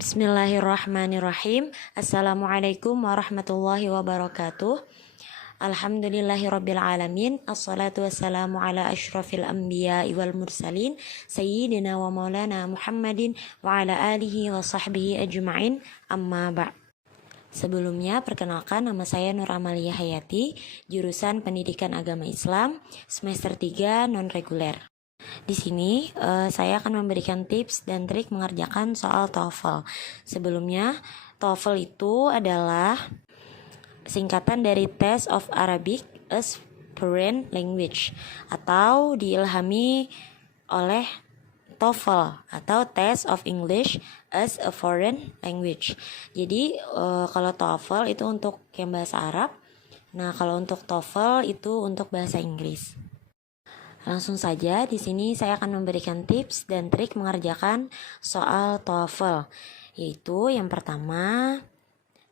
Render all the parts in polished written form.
Bismillahirrahmanirrahim. Assalamualaikum warahmatullahi wabarakatuh. Alhamdulillahirabbil alamin. Assalatu wassalamu ala asyrafil anbiya'i wal mursalin sayyidina wa maulana Muhammadin wa ala alihi wa sahbihi ajma'in. Amma ba'. Sebelumnya perkenalkan, nama saya Nur Amalia Hayati, jurusan Pendidikan Agama Islam, semester 3 non reguler. Di sini saya akan memberikan tips dan trik mengerjakan soal TOEFL. Sebelumnya, TOEFL itu adalah singkatan dari Test of Arabic as Foreign Language atau diilhami oleh TOEFL atau Test of English as a Foreign Language. Jadi kalau TOEFL itu untuk yang bahasa Arab, nah kalau untuk TOEFL itu untuk bahasa Inggris. Langsung saja, di sini saya akan memberikan tips dan trik mengerjakan soal TOEFL, yaitu yang pertama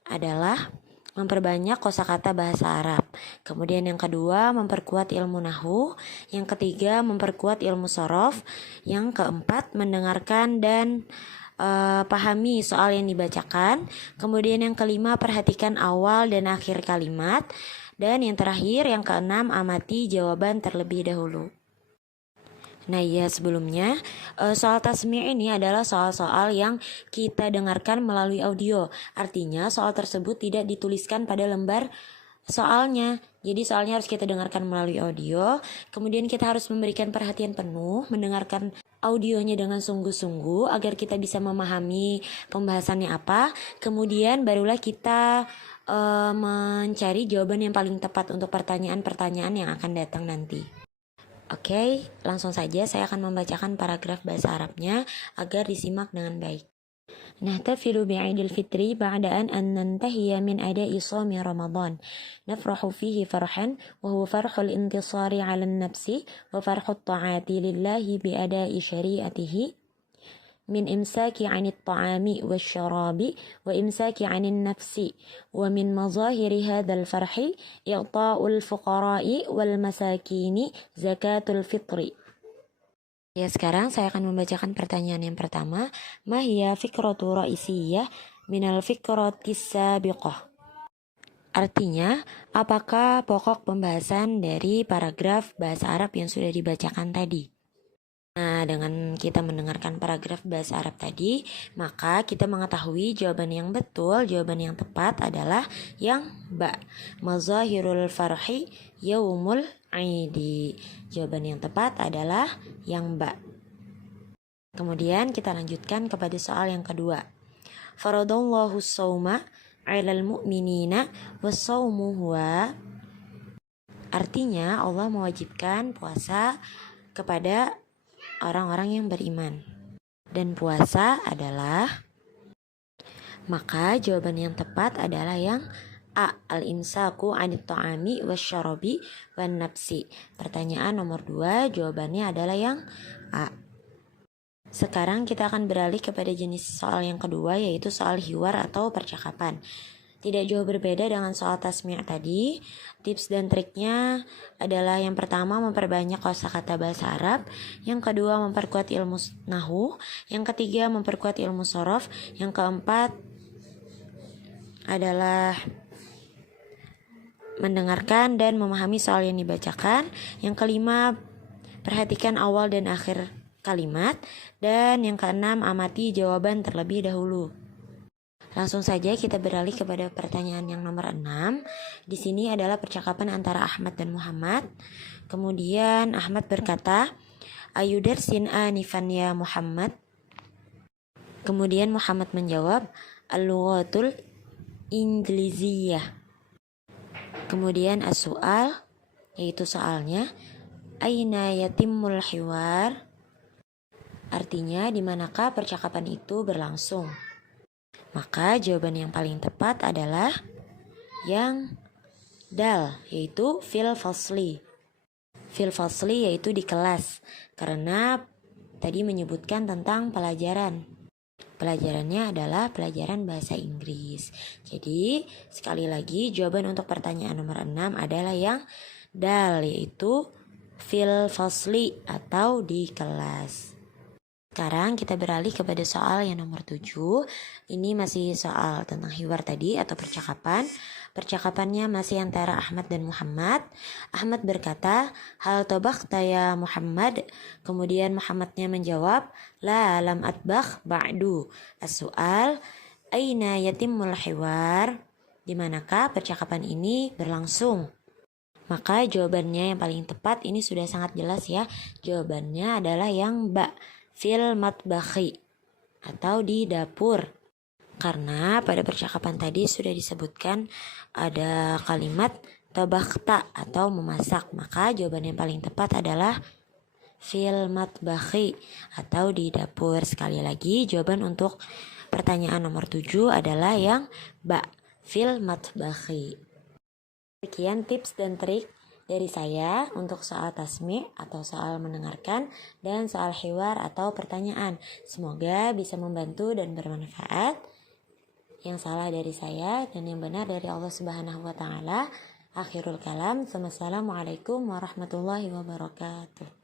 adalah memperbanyak kosakata bahasa Arab. Kemudian yang kedua, memperkuat ilmu nahwu. Yang ketiga, memperkuat ilmu shorof. Yang keempat, mendengarkan dan pahami soal yang dibacakan. Kemudian yang kelima, perhatikan awal dan akhir kalimat. Dan yang terakhir, yang keenam, amati jawaban terlebih dahulu. Nah ya, sebelumnya soal tasmi' ini adalah soal-soal yang kita dengarkan melalui audio. Artinya soal tersebut tidak dituliskan pada lembar soalnya. Jadi soalnya harus kita dengarkan melalui audio. Kemudian kita harus memberikan perhatian penuh, mendengarkan audionya dengan sungguh-sungguh agar kita bisa memahami pembahasannya apa. Kemudian barulah kita mencari jawaban yang paling tepat untuk pertanyaan-pertanyaan yang akan datang nanti. Oke, langsung saja saya akan membacakan paragraf bahasa Arabnya agar disimak dengan baik. Nahtafilu bi'idil fitri ba'da an nantahiya min ada'i shawmi Ramadan. Nafrahu fihi farhan wa huwa farhul intisari 'ala an-nafsi wa farhut ta'ati lillahi bi'ada'i syari'atihi. من إمساك عن الطعام والشراب وإمساك عن النفس ومن مظاهر هذا الفرح إعطاء الفقراء والمساكين زكاة الفطر. Ya, sekarang saya akan membacakan pertanyaan yang pertama. Ma hiya fikratu ra'isiyah minal fikratis sabiqah? Artinya, apakah pokok pembahasan dari paragraf bahasa Arab yang sudah dibacakan tadi? Nah, dengan kita mendengarkan paragraf bahasa Arab tadi, maka kita mengetahui jawaban yang betul, jawaban yang tepat adalah yang ba. Mazahirul farhi yaumul aidi. Jawaban yang tepat adalah yang ba. Kemudian kita lanjutkan kepada soal yang kedua. Faradallahu shauma 'alal mu'minina was-shaumu huwa. Artinya Allah mewajibkan puasa kepada orang-orang yang beriman, dan puasa adalah, maka jawaban yang tepat adalah yang A, al-imsaku 'anit ta'ami wasyarabi wan nafsi. Pertanyaan nomor 2 jawabannya adalah yang A. Sekarang kita akan beralih kepada jenis soal yang kedua, yaitu soal hiwar atau percakapan. Tidak jauh berbeda dengan soal tasmi' tadi. Tips dan triknya adalah yang pertama memperbanyak kosakata bahasa Arab, yang kedua memperkuat ilmu nahwu, yang ketiga memperkuat ilmu shorof, yang keempat adalah mendengarkan dan memahami soal yang dibacakan, yang kelima perhatikan awal dan akhir kalimat, dan yang keenam amati jawaban terlebih dahulu. Langsung saja kita beralih kepada pertanyaan yang nomor 6. Di sini adalah percakapan antara Ahmad dan Muhammad. Kemudian Ahmad berkata, "Ayudarsin anifan ya Muhammad?" Kemudian Muhammad menjawab, "Al-lughatul Ingliziyah." Kemudian as-su'al, yaitu soalnya, "Aina yatimul hiwar?" Artinya, di manakah percakapan itu berlangsung? Maka jawaban yang paling tepat adalah yang dal, yaitu fil fasli. Fil fasli yaitu di kelas, karena tadi menyebutkan tentang pelajaran. Pelajarannya adalah pelajaran bahasa Inggris. Jadi sekali lagi jawaban untuk pertanyaan nomor 6 adalah yang dal, yaitu fil fasli atau di kelas. Sekarang kita beralih kepada soal yang nomor 7. Ini masih soal tentang hiwar tadi atau percakapan. Percakapannya masih antara Ahmad dan Muhammad. Ahmad berkata, "Hal tabakhta ya Muhammad?" Kemudian Muhammadnya menjawab, "La lam atbakh ba'du." As-su'al, aina yatimul hiwar? Di manakah percakapan ini berlangsung? Maka jawabannya yang paling tepat ini sudah sangat jelas ya. Jawabannya adalah yang ba, fil matbakhi atau di dapur. Karena pada percakapan tadi sudah disebutkan ada kalimat tabakhta atau memasak. Maka jawaban yang paling tepat adalah fil matbakhi atau di dapur. Sekali lagi jawaban untuk pertanyaan nomor 7 adalah yang ba, fil matbakhi. Sekian tips dan trik dari saya untuk soal tasmi' atau soal mendengarkan dan soal hiwar atau pertanyaan. Semoga bisa membantu dan bermanfaat. Yang salah dari saya dan yang benar dari Allah Subhanahu wa taala. Akhirul kalam. Wassalamualaikum warahmatullahi wabarakatuh.